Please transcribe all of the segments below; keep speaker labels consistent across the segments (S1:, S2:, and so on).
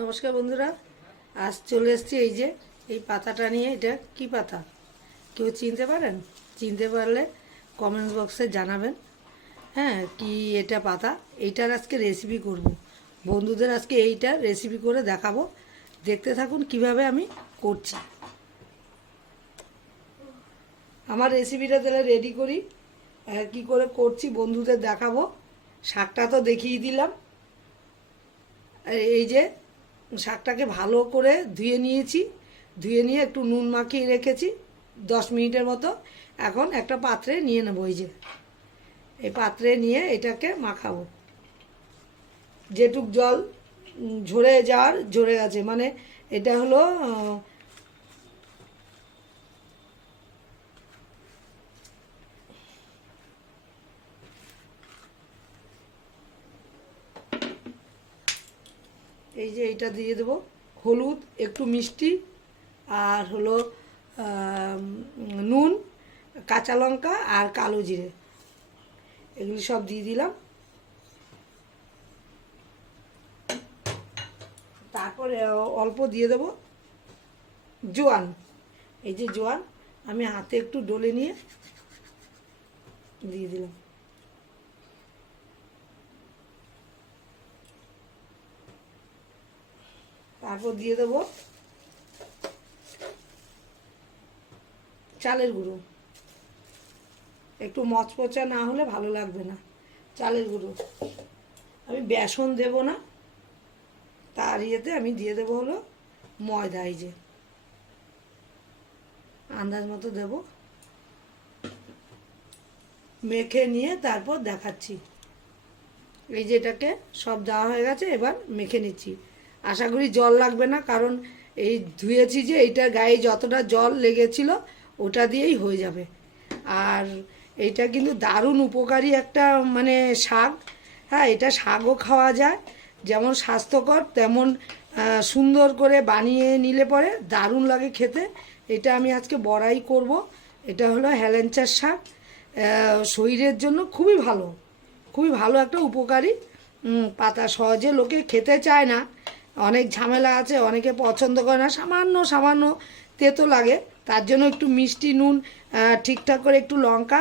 S1: নমস্কার বন্ধুরা, আজ চলে এসছি এই যে, এই পাতাটা নিয়ে, এটা কি পাতা? কেউ চিনতে পারেন? চিনতে পারলে কমেন্টস বক্সে জানাবেন। হ্যাঁ কি এটা পাতা? এইটার আজকে রেসিপি করব। বন্ধুদের আজকে এইটা রেসিপি করে দেখাবো। দেখতে থাকুন কীভাবে আমি করছি। আমার রেসিপিটা তাহলে রেডি করি। কি করে করছি বন্ধুদের দেখাবো। শাকটা তো দেখিয়ে দিলাম। এই যে শাকটাকে ভালো করে ধুয়ে নিয়েছি। ধুয়ে নিয়ে একটু নুন মাখিয়ে রেখেছি, দশ মিনিটের মতো। এখন একটা পাত্রে নিয়ে নেব ওই যে। এই পাত্রে নিয়ে এটাকে মাখাবো। যেটুক জল ঝরে যাওয়ার, ঝরে গেছে মানে এটা হলো যে এইটা দিয়ে দেবো। হলুদ, একটু মিষ্টি, আর হলো নুন, কাঁচা লঙ্কা আর কালো জিরে। এগুলি সব দিয়ে দিলাম। তারপরে অল্প দিয়ে দেবো জোয়ান। এই যে জোয়ান, আমি হাতে একটু ডলে নিয়ে দিয়ে দিলাম। তারপর দিয়ে দেবো চালের গুঁড়ো। একটু মচমচা না হলে ভালো লাগবে না, চালের গুঁড়ো। আমি বেসন দেব না, তার ইয়েতে আমি দিয়ে দেবো হলো ময়দা, এই যে আন্দাজ মতো দেব। মেখে নিয়ে তারপর দেখাচ্ছি। এই যে এটাকে সব দেওয়া হয়ে গেছে, এবার মেখে নিচ্ছি। আশা করি জল লাগবে না, কারণ এই ধুয়েছি যে এইটার গায়ে যতটা জল লেগেছিল ওটা দিয়েই হয়ে যাবে। আর এইটা কিন্তু দারুণ উপকারী একটা মানে শাক। হ্যাঁ এটা শাকও খাওয়া যায়, যেমন স্বাস্থ্যকর, তেমন সুন্দর করে বানিয়ে নিলে পরে দারুণ লাগে খেতে। এটা আমি আজকে বড়াই করব, এটা হলো হেলেঞ্চার শাক। শরীরের জন্য খুবই ভালো খুবই ভালো একটা উপকারী। পাতা সহজে লোকে খেতে চায় না অনেক ঝামেলা আছে, অনেকে পছন্দ করে না, সামান্য সামান্য তেতো লাগে। তার জন্য একটু মিষ্টি নুন ঠিকঠাক করে একটু লঙ্কা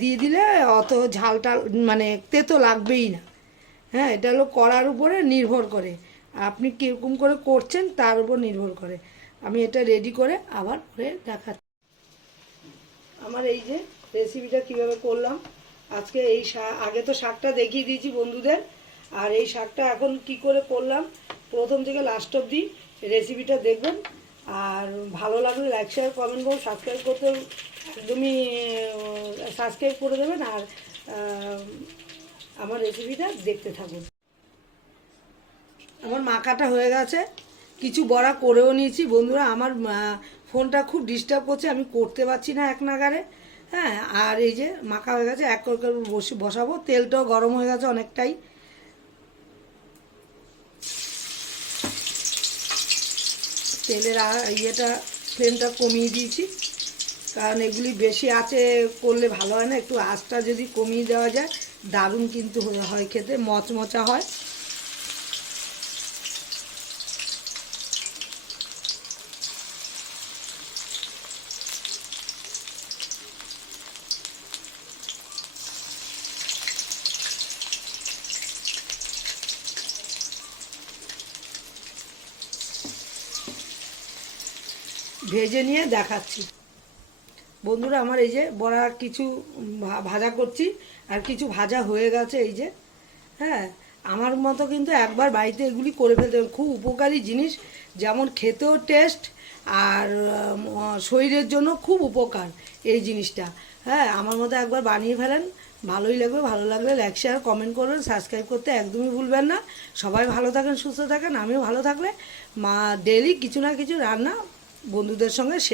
S1: দিয়ে দিলে অত ঝালটা মানে তেতো লাগবেই না। হ্যাঁ এটা হলো করার উপরে নির্ভর করে। আপনি কীরকম করে করছেন, তার উপর নির্ভর করে। আমি এটা রেডি করে আবার করে দেখাচ্ছি। আমার এই যে রেসিপিটা কীভাবে করলাম, আজকে এই শাক আগে তো শাকটা দেখিয়ে দিয়েছি বন্ধুদের, আর এই শাকটা এখন কি করে করলাম প্রথম থেকে লাস্ট অবধি রেসিপিটা দেখবেন। আর ভালো লাগলে লাইক শেয়ার কমেন্ট করুন সাবস্ক্রাইব করতে একদমই সাবস্ক্রাইব করে দেবেন। আর আমার রেসিপিটা দেখতে থাকুন। আমার মাখাটা হয়ে গেছে। কিছু বড়া করেও নিয়েছি। বন্ধুরা, আমার ফোনটা খুব ডিস্টার্ব করছে। আমি করতে পারছি না এক নাগারে হ্যাঁ আর এই যে মাখা হয়ে গেছে, এক করে বসে, বসাবো। তেলটাও গরম হয়ে গেছে অনেকটাই। তেলের ইয়েটা ফ্লেমটা কমিয়ে দিয়েছি। কারণ এগুলি বেশি আছে করলে ভালো হয় না, একটু আঁচটা যদি কমিয়ে দেওয়া যায়, দারুণ কিন্তু হয় খেতে, মচমচা হয়। ভেজে নিয়ে দেখাচ্ছি। বন্ধুরা, আমার এই যে বড়া কিছু ভাজা করছি, আর কিছু ভাজা হয়ে গেছে এই যে। হ্যাঁ আমার মতো কিন্তু একবার বাড়িতে এগুলি করে ফেলতে খুব উপকারী জিনিস, যেমন খেতেও টেস্ট আর শরীরের জন্য খুব উপকার এই জিনিসটা। হ্যাঁ আমার মতো একবার বানিয়ে ফেলেন, ভালোই লাগবে, ভালো লাগলে লাইক শেয়ার কমেন্ট করবেন সাবস্ক্রাইব করতে একদমই ভুলবেন না। সবাই ভালো থাকেন, সুস্থ থাকেন, আমিও ভালো থাকলে মা ডেলি কিছু না কিছু রান্না বন্ধুদের সঙ্গে শেয়ার